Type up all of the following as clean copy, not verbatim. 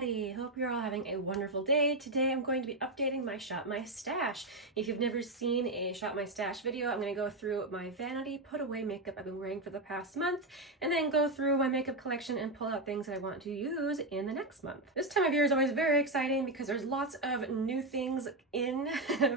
everybody! Hope you're all having a wonderful day. Today I'm going to be updating my Shop My Stash. If you've never seen a Shop My Stash video, I'm going to go through my vanity, put away makeup I've been wearing for the past month, and then go through my makeup collection and pull out things that I want to use in the next month. This time of year is always very exciting because there's lots of new things in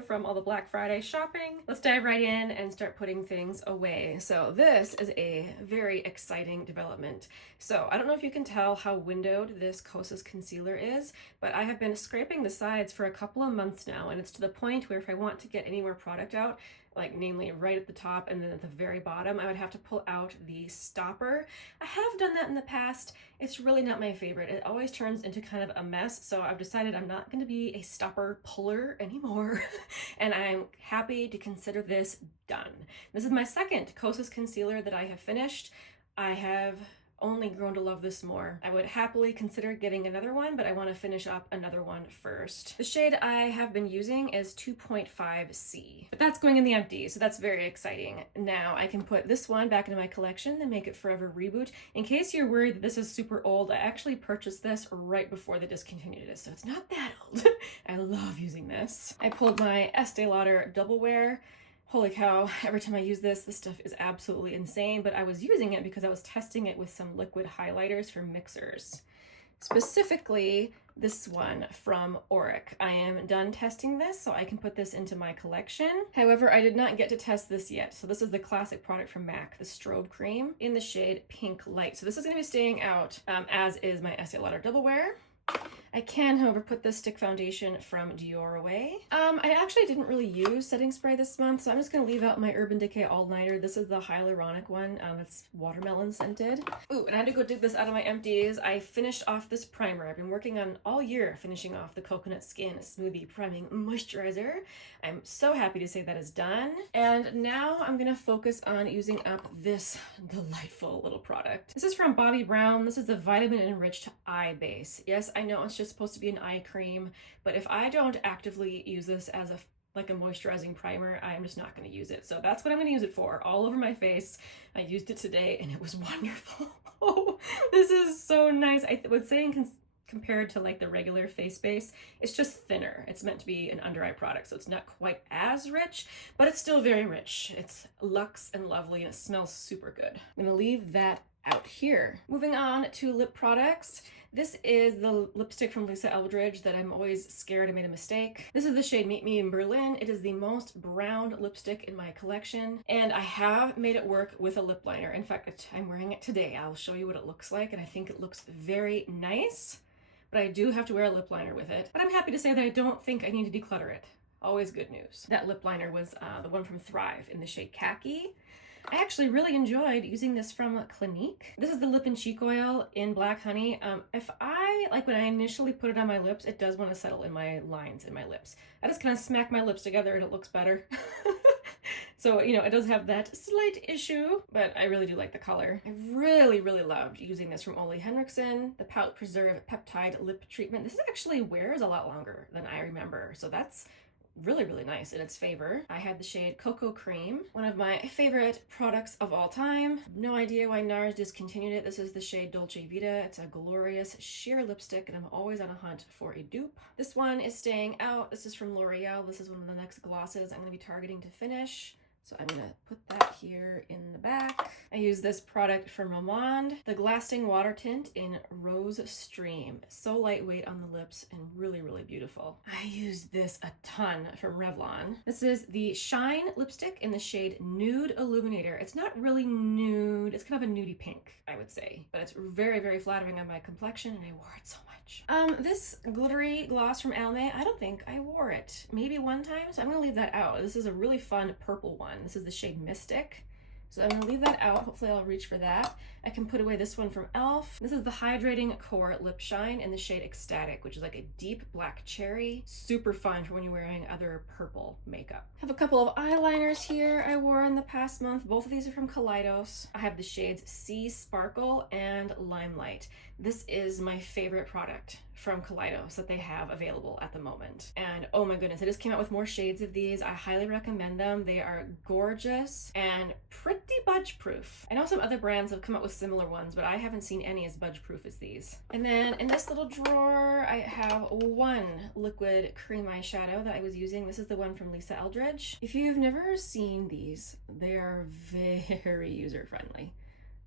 from all the Black Friday shopping. Let's dive right in and start putting things away. So this is a very exciting development. So I don't know if you can tell how windowed this Kosas concealer is, but I have been scraping the sides for a couple of months now, and it's to the point where if I want to get any more product out, like namely right at the top and then at the very bottom, I would have to pull out the stopper. I have done that in the past. It's really not my favorite. It always turns into kind of a mess, so I've decided I'm not going to be a stopper puller anymore, and I'm happy to consider this done. This is my second Kosas concealer that I have finished. I have only grown to love this more. I would happily consider getting another one, but I want to finish up another one first. The shade I have been using is 2.5C, but that's going in the empty, so that's very exciting. Now I can put this one back into my collection and make it forever reboot. In case you're worried that this is super old, I actually purchased this right before they discontinued it, so it's not that old. I love using this. I pulled my Estée Lauder Double Wear. Holy cow, every time I use this stuff is absolutely insane, but I was using it because I was testing it with some liquid highlighters for mixers. Specifically, this one from Auric. I am done testing this, so I can put this into my collection. However, I did not get to test this yet. So this is the classic product from MAC, the Strobe Cream in the shade Pink Light. So this is gonna be staying out, as is my Estée Lauder Double Wear. I can, however, put this stick foundation from Dior away. I actually didn't really use setting spray this month, so I'm just going to leave out my Urban Decay All Nighter. This is the hyaluronic one. It's watermelon scented. Ooh, and I had to go dig this out of my empties. I finished off this primer. I've been working on all year finishing off the Coconut Skin Smoothie Priming Moisturizer. I'm so happy to say that is done. And now I'm going to focus on using up this delightful little product. This is from Bobbi Brown. This is the Vitamin Enriched Eye Base. Yes, I know it's just supposed to be an eye cream, but if I don't actively use this as a moisturizing primer, I'm just not going to use it. So that's what I'm going to use it for, all over my face. I used it today and it was wonderful. Oh, this is so nice. I would say compared to like the regular face base, it's just thinner. It's meant to be an under eye product, so it's not quite as rich, but it's still very rich. It's luxe and lovely and it smells super good. I'm going to leave that out here. Moving on to lip products. This is the lipstick from Lisa Eldridge that I'm always scared I made a mistake. This is the shade Meet Me in Berlin. It is the most brown lipstick in my collection, and I have made it work with a lip liner. In fact, I'm wearing it today. I'll show you what it looks like, and I think it looks very nice, but I do have to wear a lip liner with it. But I'm happy to say that I don't think I need to declutter it. Always good news. That lip liner was the one from Thrive in the shade Khaki. I actually really enjoyed using this from Clinique. This is the Lip and Cheek Oil in Black Honey. When I initially put it on my lips, it does want to settle in my lines in my lips. I just kind of smack my lips together and it looks better. So, you know, it does have that slight issue, but I really do like the color. I really, really loved using this from Ole Henriksen, the Pout Preserve Peptide Lip Treatment. This actually wears a lot longer than I remember, so that's really, really nice in its favor. I had the shade Cocoa Cream, one of my favorite products of all time. No idea why NARS discontinued it. This is the shade Dolce Vita. It's a glorious sheer lipstick, and I'm always on a hunt for a dupe. This one is staying out. This is from L'Oreal. This is one of the next glosses I'm going to be targeting to finish. So I'm gonna put that here in the back. I use this product from Romand, the Glasting Water Tint in Rose Stream. So lightweight on the lips and really, really beautiful. I use this a ton from Revlon. This is the Shine lipstick in the shade Nude Illuminator. It's not really nude, it's kind of a nudie pink, I would say, but it's very, very flattering on my complexion and I wore it so much. This glittery gloss from Almay, I don't think I wore it. Maybe one time, so I'm gonna leave that out. This is a really fun purple one. This is the shade Mystic. So I'm gonna leave that out. Hopefully I'll reach for that. I can put away this one from e.l.f. This is the Hydrating Core Lip Shine in the shade Ecstatic, which is like a deep black cherry. Super fun for when you're wearing other purple makeup. I have a couple of eyeliners here I wore in the past month. Both of these are from Kaleidos. I have the shades Sea Sparkle and Limelight. This is my favorite product from Kaleidos that they have available at the moment. And oh my goodness, they just came out with more shades of these. I highly recommend them. They are gorgeous and pretty budge proof. I know some other brands have come out with similar ones, but I haven't seen any as budge proof as these. And then in this little drawer, I have one liquid cream eyeshadow that I was using. This is the one from Lisa Eldridge. If you've never seen these, they are very user friendly.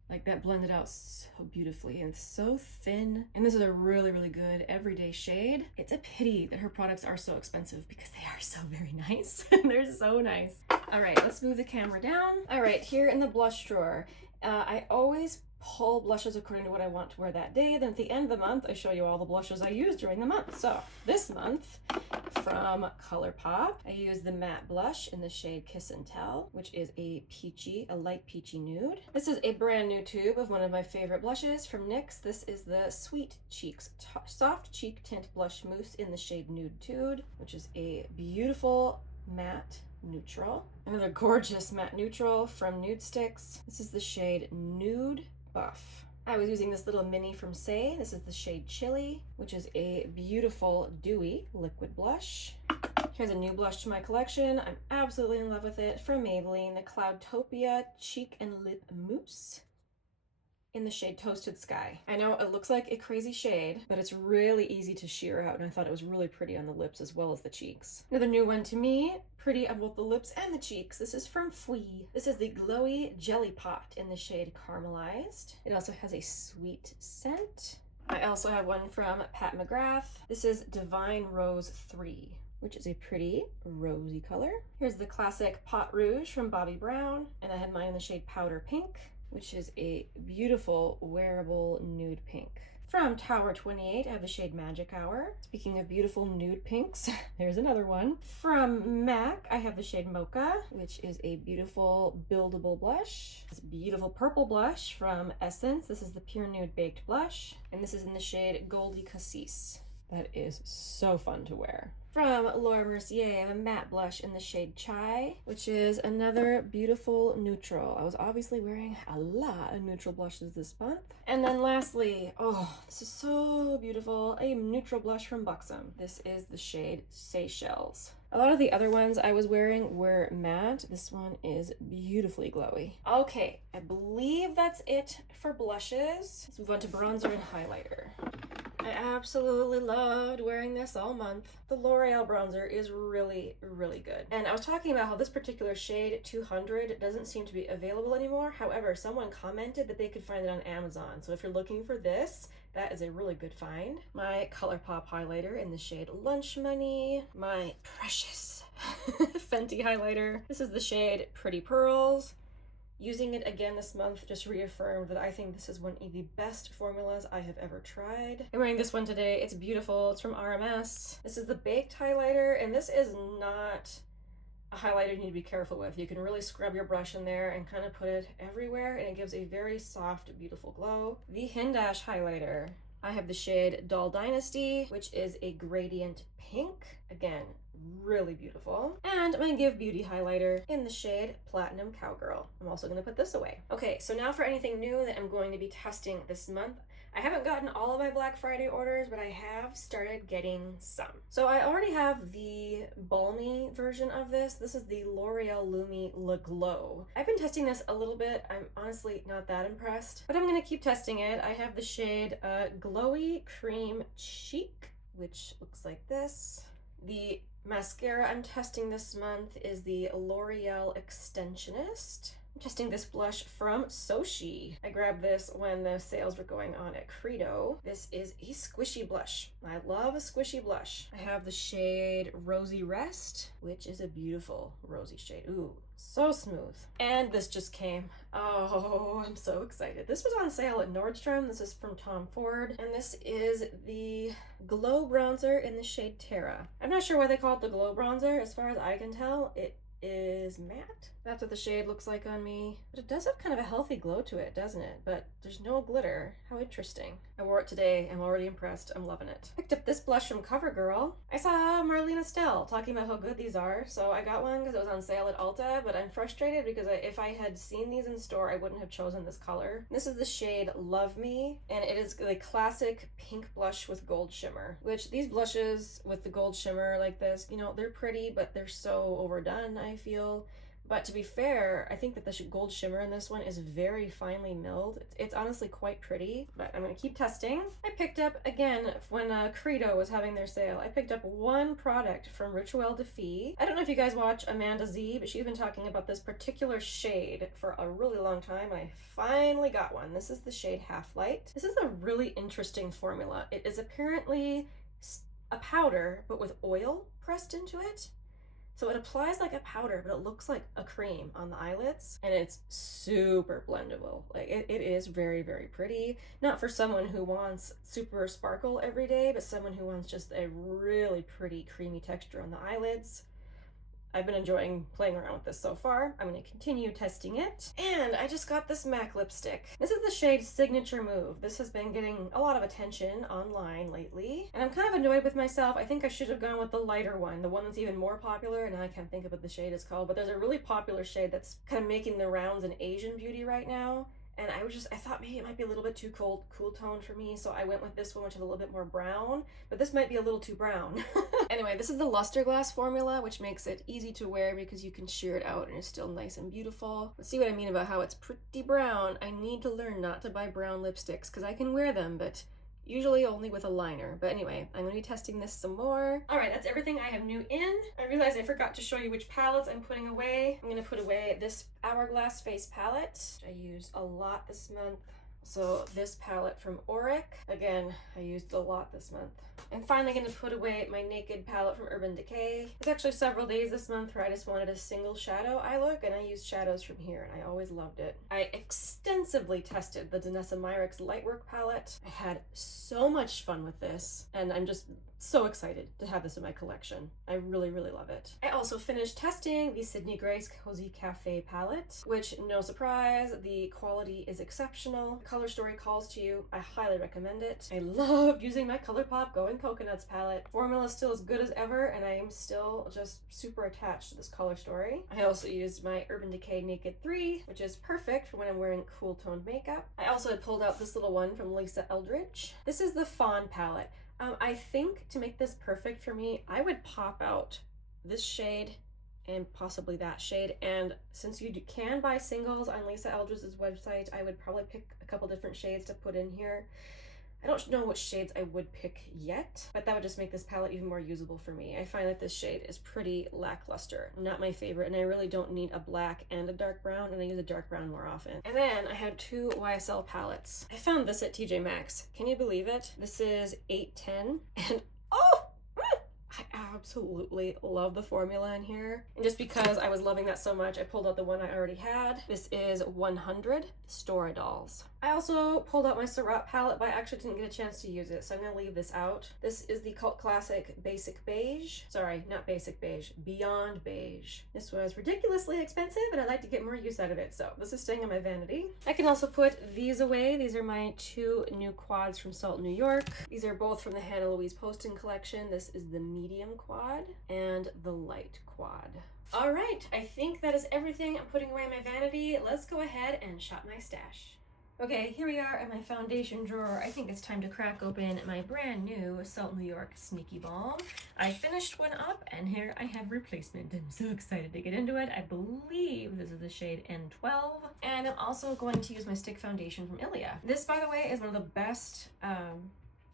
Like, that blended out so beautifully and it's so thin. And this is a really, really good everyday shade. It's a pity that her products are so expensive because they are so very nice. They're so nice. All right, let's move the camera down. All right, here in the blush drawer, I always pull blushes according to what I want to wear that day. Then at the end of the month, I show you all the blushes I used during the month. So this month from ColourPop, I used the matte blush in the shade Kiss and Tell, which is a light peachy nude. This is a brand new tube of one of my favorite blushes from NYX. This is the Sweet Cheeks Soft Cheek Tint Blush Mousse in the shade Nude Tude, which is a beautiful matte neutral. Another gorgeous matte neutral from Nude Sticks. This is the shade Nude Buff. I was using this little mini from Essée. This is the shade Chili, which is a beautiful dewy liquid blush. Here's a new blush to my collection. I'm absolutely in love with it, from Maybelline, the Cloudtopia Cheek and Lip Mousse in the shade Toasted Sky. I know it looks like a crazy shade, but it's really easy to sheer out, and I thought it was really pretty on the lips as well as the cheeks. Another new one to me, pretty on both the lips and the cheeks. This is from Fille. This is the Glowy Jelly Pot in the shade Caramelized. It also has a sweet scent. I also have one from Pat McGrath. This is Divine Rose 3, which is a pretty rosy color. Here's the classic Pot Rouge from Bobbi Brown, and I have mine in the shade Powder Pink, which is a beautiful wearable nude pink. From Tower 28, I have the shade Magic Hour. Speaking of beautiful nude pinks, there's another one. From MAC, I have the shade Mocha, which is a beautiful buildable blush. This beautiful purple blush from Essence. This is the Pure Nude Baked Blush, and this is in the shade Goldie Cassis. That is so fun to wear. From Laura Mercier, I have a matte blush in the shade Chai, which is another beautiful neutral. I was obviously wearing a lot of neutral blushes this month. And then lastly, oh, this is so beautiful, a neutral blush from Buxom. This is the shade Seychelles. A lot of the other ones I was wearing were matte. This one is beautifully glowy. Okay, I believe that's it for blushes. Let's move on to bronzer and highlighter. I absolutely loved wearing this all month. The L'Oreal bronzer is really, really good. And I was talking about how this particular shade, 200, doesn't seem to be available anymore. However, someone commented that they could find it on Amazon. So if you're looking for this, that is a really good find. My ColourPop highlighter in the shade Lunch Money. My precious Fenty highlighter. This is the shade Pretty Pearls. Using it again this month just reaffirmed that I think this is one of the best formulas I have ever tried. I'm wearing this one today. It's beautiful. It's from RMS. This is the Baked highlighter, and this is not a highlighter you need to be careful with. You can really scrub your brush in there and kind of put it everywhere, and it gives a very soft, beautiful glow. The Hindash highlighter. I have the shade Doll Dynasty, which is a gradient pink. Again, really beautiful. And my Give Beauty highlighter in the shade Platinum Cowgirl. I'm also going to put this away. Okay, so now for anything new that I'm going to be testing this month. I haven't gotten all of my Black Friday orders, but I have started getting some. So I already have the balmy version of this. This is the L'Oreal Lumi Le Glow. I've been testing this a little bit. I'm honestly not that impressed, but I'm going to keep testing it. I have the shade Glowy Cream Chic, which looks like this. The mascara I'm testing this month is the Loreal Extensionist. I'm testing this blush from Sochi. I grabbed this when the sales were going on at Credo. This is a squishy blush. I love a squishy blush. I have the shade Rosy Rest, which is a beautiful rosy shade. Ooh, so smooth. And this just came. Oh, I'm so excited. This was on sale at Nordstrom. This is from Tom Ford. And this is the Glow Bronzer in the shade Terra. I'm not sure why they call it the Glow Bronzer. As far as I can tell, it is matte. That's what the shade looks like on me. But it does have kind of a healthy glow to it, doesn't it? But there's no glitter. How interesting. I wore it today. I'm already impressed. I'm loving it. Picked up this blush from CoverGirl. I saw Marlene Estelle talking about how good these are, so I got one because it was on sale at Ulta, but I'm frustrated because if I had seen these in store, I wouldn't have chosen this color. This is the shade Love Me, and it is a classic pink blush with gold shimmer, which these blushes with the gold shimmer like this, you know, they're pretty, but they're so overdone, I feel. But to be fair, I think that the gold shimmer in this one is very finely milled. It's honestly quite pretty, but I'm going to keep testing. I picked up, again, when Credo was having their sale, I picked up one product from Rituel de Fille. I don't know if you guys watch Amanda Z, but she's been talking about this particular shade for a really long time, and I finally got one. This is the shade Half Light. This is a really interesting formula. It is apparently a powder, but with oil pressed into it. So it applies like a powder, but it looks like a cream on the eyelids, and it's super blendable. Like it is very, very pretty. Not for someone who wants super sparkle every day, but someone who wants just a really pretty creamy texture on the eyelids. I've been enjoying playing around with this so far. I'm going to continue testing it. And I just got this MAC lipstick. This is the shade Signature Move. This has been getting a lot of attention online lately. And I'm kind of annoyed with myself. I think I should have gone with the lighter one, the one that's even more popular. And I can't think of what the shade is called, but there's a really popular shade that's kind of making the rounds in Asian beauty right now. And I thought maybe it might be a little bit too cool tone for me, so I went with this one, which is a little bit more brown, but this might be a little too brown. Anyway, this is the Luster Glass formula, which makes it easy to wear because you can sheer it out and it's still nice and beautiful. But see what I mean about how it's pretty brown? I need to learn not to buy brown lipsticks because I can wear them, but usually only with a liner. But anyway, I'm going to be testing this some more. All right, that's everything I have new in. I realized I forgot to show you which palettes I'm putting away. I'm going to put away this Hourglass Face palette, which I used a lot this month. So this palette from Auric, again, I used a lot this month. I'm finally going to put away my Naked palette from Urban Decay. There's actually several days this month where I just wanted a single shadow eye look, and I used shadows from here, and I always loved it. I extensively tested the Danessa Myricks Lightwork palette. I had so much fun with this, and I'm just so excited to have this in my collection. I really, really love it. I also finished testing the Sydney Grace Cozy Cafe palette, which, no surprise, the quality is exceptional. Color Story calls to you. I highly recommend it. I loved using my ColourPop Going Coconuts palette. Formula is still as good as ever, and I am still just super attached to this Color Story. I also used my Urban Decay Naked 3, which is perfect for when I'm wearing cool toned makeup. I also had pulled out this little one from Lisa Eldridge. This is the Fawn palette. I think to make this perfect for me, I would pop out this shade and possibly that shade. And since you can buy singles on Lisa Eldridge's website, I would probably pick a couple different shades to put in here. I don't know which shades I would pick yet, but that would just make this palette even more usable for me. I find that this shade is pretty lackluster, not my favorite, and I really don't need a black and a dark brown, and I use a dark brown more often. And then I had two YSL palettes. I found this at TJ Maxx. Can you believe it? This is 810, and oh! I absolutely love the formula in here. And just because I was loving that so much, I pulled out the one I already had. This is 100 Storadolls. I also pulled out my Surratt palette, but I actually didn't get a chance to use it, so I'm going to leave this out. This is the cult classic Basic Beige. Sorry, not Basic Beige, Beyond Beige. This was ridiculously expensive, and I'd like to get more use out of it, so this is staying in my vanity. I can also put these away. These are my two new quads from Salt New York. These are both from the Hannah Louise Poston collection. This is the medium quad and the light quad. All right, I think that is everything I'm putting away in my vanity. Let's go ahead and shop my stash. Okay, here we are in my foundation drawer. I think it's time to crack open my brand new Salt New York Sneaky Balm. I finished one up, and here I have replacement. I'm so excited to get into it. I believe this is the shade N12. And I'm also going to use my stick foundation from Ilia. This, by the way, is one of the best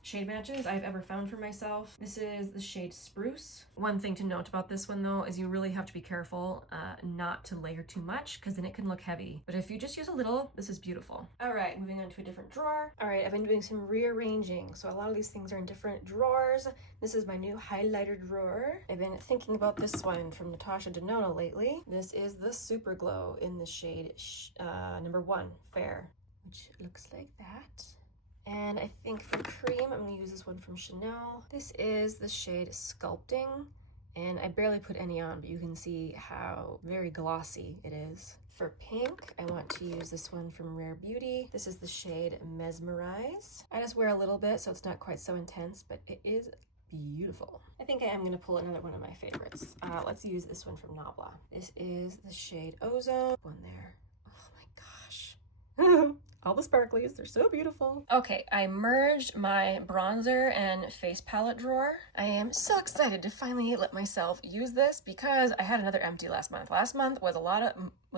shade matches I've ever found for myself. This is the shade Spruce. One thing to note about this one though is you really have to be careful not to layer too much because then it can look heavy. But if you just use a little, this is beautiful. All right, moving on to a different drawer. All right, I've been doing some rearranging. So a lot of these things are in different drawers. This is my new highlighter drawer. I've been thinking about this one from Natasha Denona lately. This is the Super Glow in the shade number 1, Fair, which looks like that. And I think for cream, I'm going to use this one from Chanel. This is the shade Sculpting, and I barely put any on, but you can see how very glossy it is. For pink, I want to use this one from Rare Beauty. This is the shade Mesmerize. I just wear a little bit so it's not quite so intense, but it is beautiful. I think I am going to pull another one of my favorites. Let's use this one from Nabla. This is the shade Ozone. One there. Oh my gosh. All the sparklies, they're so beautiful. Okay, I merged my bronzer and face palette drawer. I am so excited to finally let myself use this because I had another empty last month. Last month was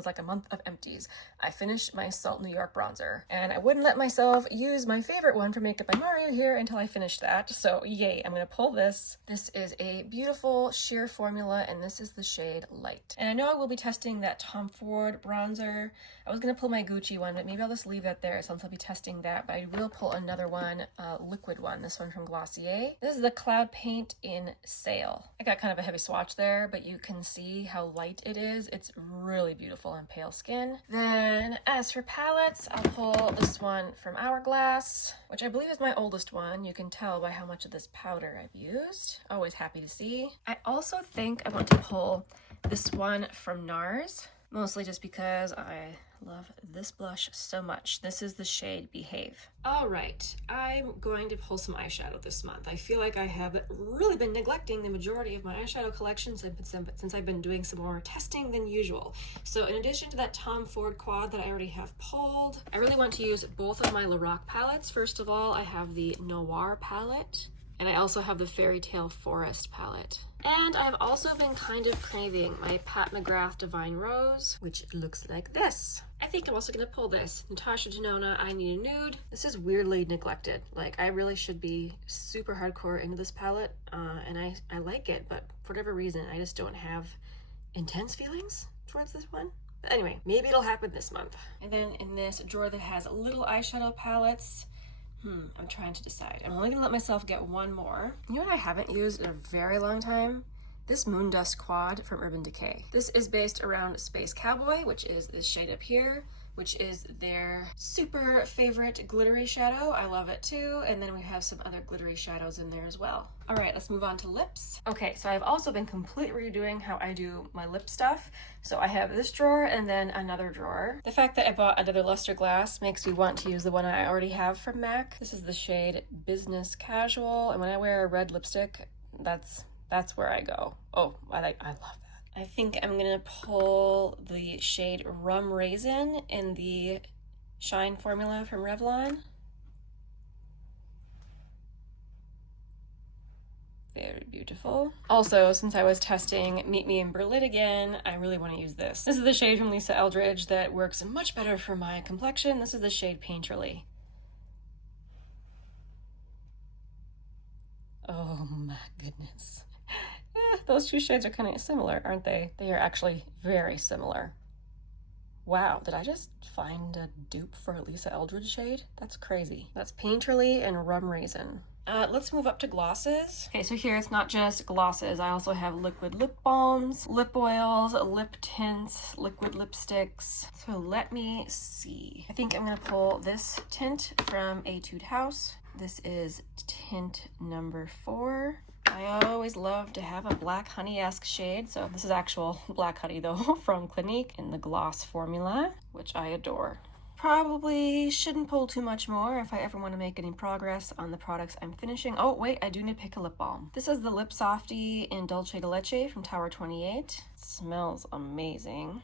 like a month of empties. I finished my Salt New York bronzer and I wouldn't let myself use my favorite one from Makeup by Mario here until I finished that. So yay, I'm gonna pull this. This is a beautiful sheer formula and this is the shade Light. And I know I will be testing that Tom Ford bronzer. I was gonna pull my Gucci one, but maybe I'll just leave that there since I'll be testing that. But I will pull another one, liquid one, this one from Glossier. This is the Cloud Paint in Sail. I got kind of a heavy swatch there, but you can see how light it is. It's really beautiful on pale skin. Then as for palettes, I'll pull this one from Hourglass, which I believe is my oldest one. You can tell by how much of this powder I've used. Always happy to see. I also think I want to pull this one from NARS, mostly just because I love this blush so much. This is the shade Behave. All right, I'm going to pull some eyeshadow this month. I feel like I have really been neglecting the majority of my eyeshadow collection since I've been doing some more testing than usual. So in addition to that Tom Ford quad that I already have pulled, I really want to use both of my Loreal palettes. First of all, I have the Noir palette, and I also have the Fairy Tale Forest palette. And I've also been kind of craving my Pat McGrath Divine Rose, which looks like this. I think I'm also gonna pull this, Natasha Denona, I Need a Nude. This is weirdly neglected. Like, I really should be super hardcore into this palette, and I like it, but for whatever reason, I just don't have intense feelings towards this one. But anyway, maybe it'll happen this month. And then in this drawer that has little eyeshadow palettes, I'm trying to decide. I'm only gonna let myself get one more. You know what I haven't used in a very long time? This Moondust Quad from Urban Decay. This is based around Space Cowboy, which is this shade up here, which is their super favorite glittery shadow. I love it too. And then we have some other glittery shadows in there as well. All right, let's move on to lips. Okay, so I've also been completely redoing how I do my lip stuff. So I have this drawer and then another drawer. The fact that I bought another luster glass makes me want to use the one I already have from MAC. This is the shade Business Casual. And when I wear a red lipstick, that's where I go. Oh, I love that. I think I'm gonna pull the shade Rum Raisin in the Shine formula from Revlon. Very beautiful. Also, since I was testing Meet Me in Berlin again, I really want to use this. This is the shade from Lisa Eldridge that works much better for my complexion. This is the shade Painterly. Oh my goodness. Those two shades are kind of similar, aren't they? They are actually very similar. Wow, did I just find a dupe for a Lisa Eldridge shade? That's crazy. That's Painterly and Rum Raisin. Let's move up to glosses. Okay, so here it's not just glosses. I also have liquid lip balms, lip oils, lip tints, liquid lipsticks. So let me see. I think I'm gonna pull this tint from Etude House. This is tint number 4. I always love to have a black honey-esque shade. So this is actual black honey though from Clinique in the gloss formula, which I adore. Probably shouldn't pull too much more if I ever want to make any progress on the products I'm finishing. Oh wait, I do need to pick a lip balm. This is the Lip Softy in Dulce de Leche from Tower 28. It smells amazing,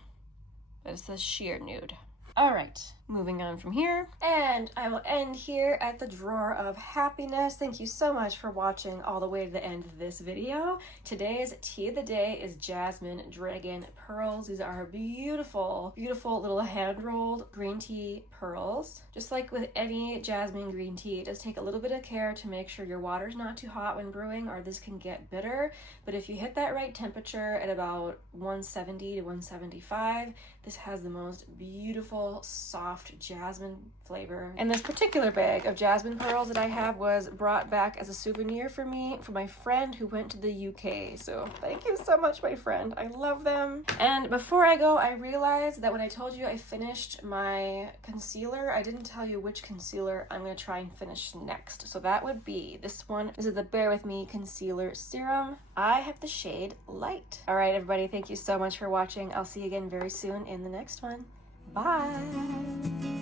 but it's a sheer nude. All right, moving on from here, and I will end here at the drawer of happiness. Thank you so much for watching all the way to the end of this video. Today's tea of the day is Jasmine Dragon Pearls. These are beautiful, beautiful little hand-rolled green tea pearls. Just like with any Jasmine green tea, it does take a little bit of care to make sure your water's not too hot when brewing or this can get bitter. But if you hit that right temperature at about 170 to 175, this has the most beautiful, soft soft jasmine flavor. And this particular bag of jasmine pearls that I have was brought back as a souvenir for me from my friend who went to the UK. So thank you so much, my friend. I love them. And before I go, I realized that when I told you I finished my concealer, I didn't tell you which concealer I'm going to try and finish next. So that would be this one. This is the Bear With Me Concealer Serum. I have the shade Light. All right, everybody, thank you so much for watching. I'll see you again very soon in the next one. Bye.